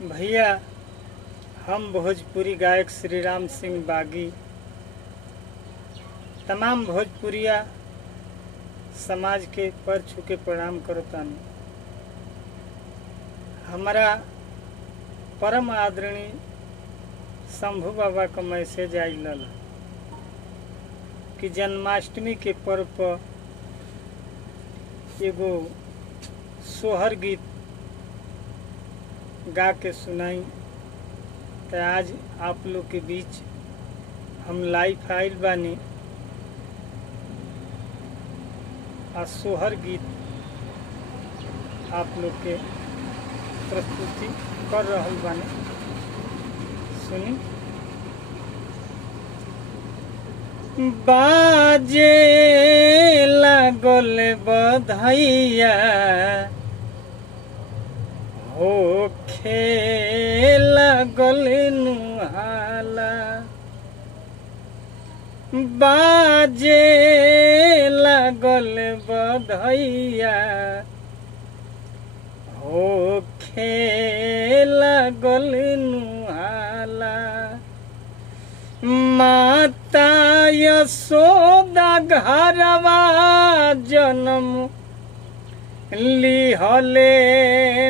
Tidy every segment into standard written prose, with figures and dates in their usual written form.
भैया, हम भोजपुरी गायक श्री राम सिंह बागी तमाम भोजपुरिया समाज के पर छू के प्रणाम करतानी। हमारा परम आदरणीय शंभू बाबा का मैसेज आइल कि जन्माष्टमी के पर्व पर एगो सोहर गीत गा के सुनाई। तो आज आप लोग के बीच हम लाइव आइल बानी आ सोहर गीत आप लोग के प्रस्तुति कर रहल बानी। सुनी। बाजे लागल बधैया हो लागल नुहाला, बाजे लागल बधैया हो लागल नुहाला। माता यशोदा घरवा जन्म लिहले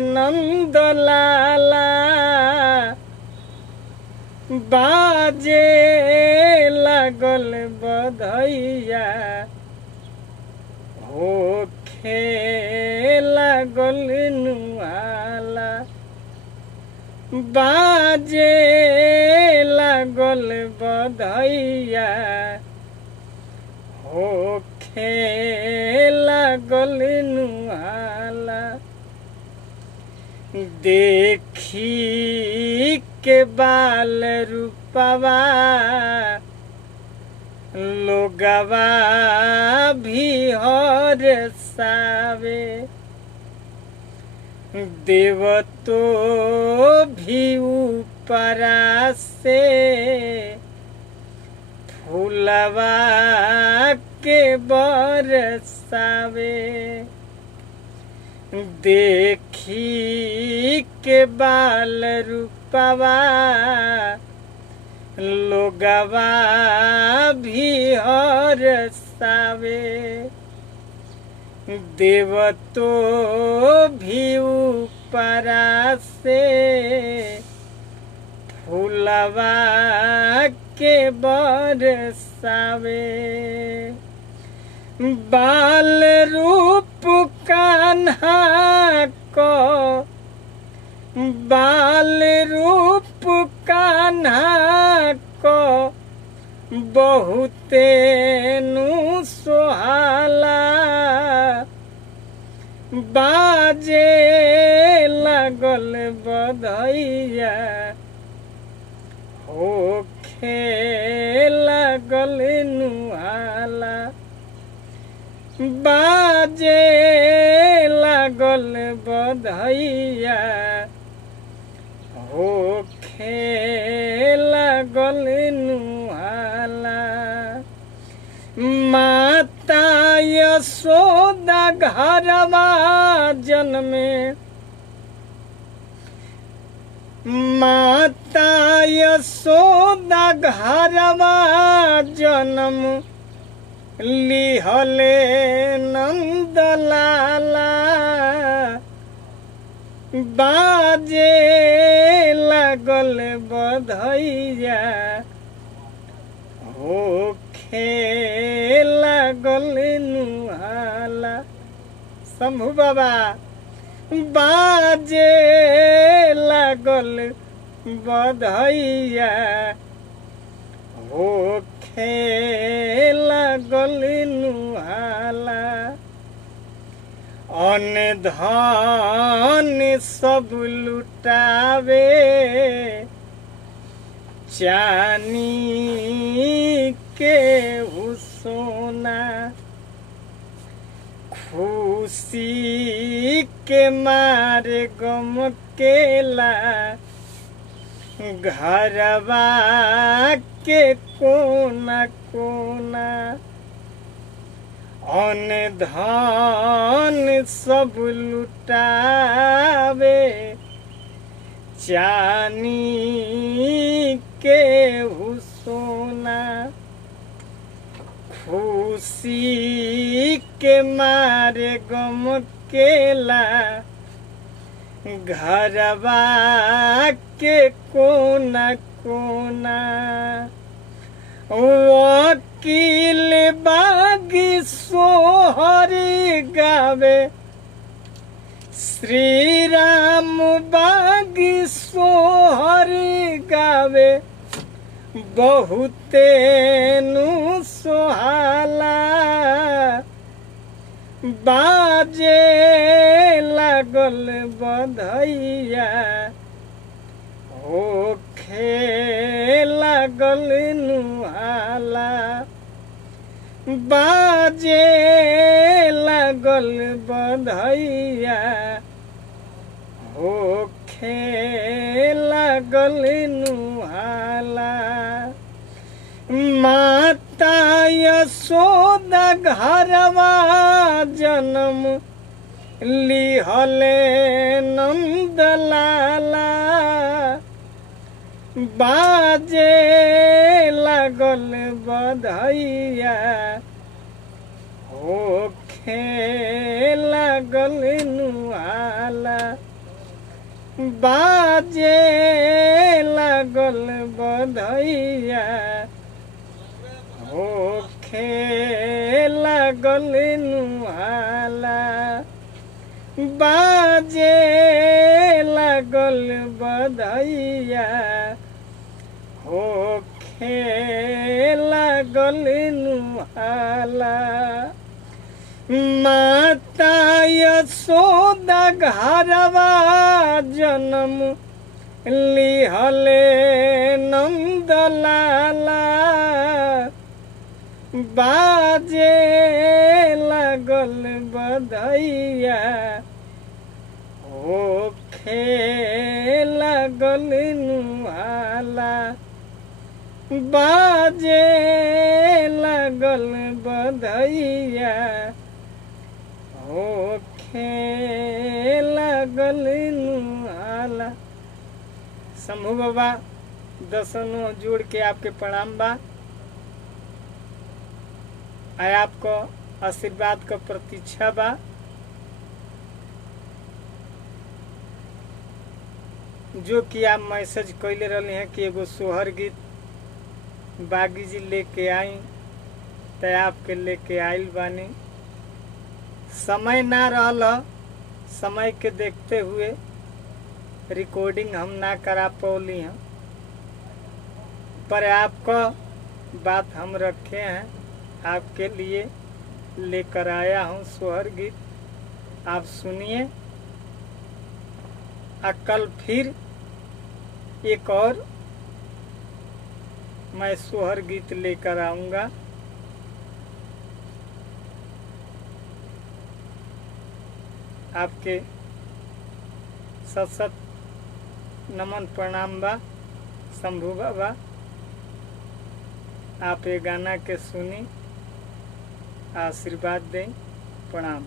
नंद लाला, बाजे लागल बधैया हो लागल नुहाला, बाजे लागल बधैया हो लागल नुहाला। देखी के बाल रूपवा लोगवा भी हर सावे, देव तो भी ऊपरा से फूलवा के बरसावे। देखी के बाल रूपवा लोगवा भी हर सावे, देव तो भी ऊपरा से फूलवा के बरसावे। बाल रूप कान्हा को, बाल रूप कान्हा को बहुते नु सोहाला, बाजे लागल बधैया हो लागल नुहाला, बाजे लागल बधैया हो लागल नुहाला। माता यशोदा घरवा जन्मे, माता यशोदा घरवा जन्म लिहले नंद लाला, बाजे लागल बधैया हो लागल नुहाला। शंभू बाबा, बाजे लागल बधैया हो लागल नुहाला। अन्न धन सब लुटावे चानी के सोना, खुशी के मारे गम केला घरवा के कोना कोना। अन्न धन सब लुटावे चानी के सोना खुशी के मारे गम केला घरवा के कोना कोना वकील बागी सोहरी गावे श्री राम बागी सोहरी गावे बहुते नु सोहाला बाजे लागल बधैया होखे लागल नुहाला बाजे लागल बधैया होखे लागल नुहाला माता यशोदा घरवा जन्म लिहले नंद लाला बाजे लागल बधैया होखे लागल नुहाला बाजे लागल बधैया होखे लागल नुहाला बाजे लागल बधैया होखे लागल नुहाला माता यशोदा घरवा जन्म लिहले नंद लाला बाजे लागल बधैया होखे लागल नुहाला बाजे लागल बधैया होखे लागल नुहाला। शंभू बाबा दसनों जोड़ के आपके प्रणाम बा। आय आपको आशीर्वाद का प्रतीक्षा बा। जो कि आप मैसेज कैले रही हैं कि एगो सोहर गीत बागी जी लेके आई तो आपके लेके आइल बानी। समय ना रहल, समय के देखते हुए रिकॉर्डिंग हम ना करा पौली हैं, पर आपका बात हम रखे हैं, आपके लिए लेकर आया हूँ सोहर गीत। आप सुनिए। कल फिर एक और मैं सोहर गीत लेकर आऊँगा। आपके सत सत नमन प्रणाम बा। शंभू बाबा आप ये गाना के सुनी, आशीर्वाद दें। प्रणाम।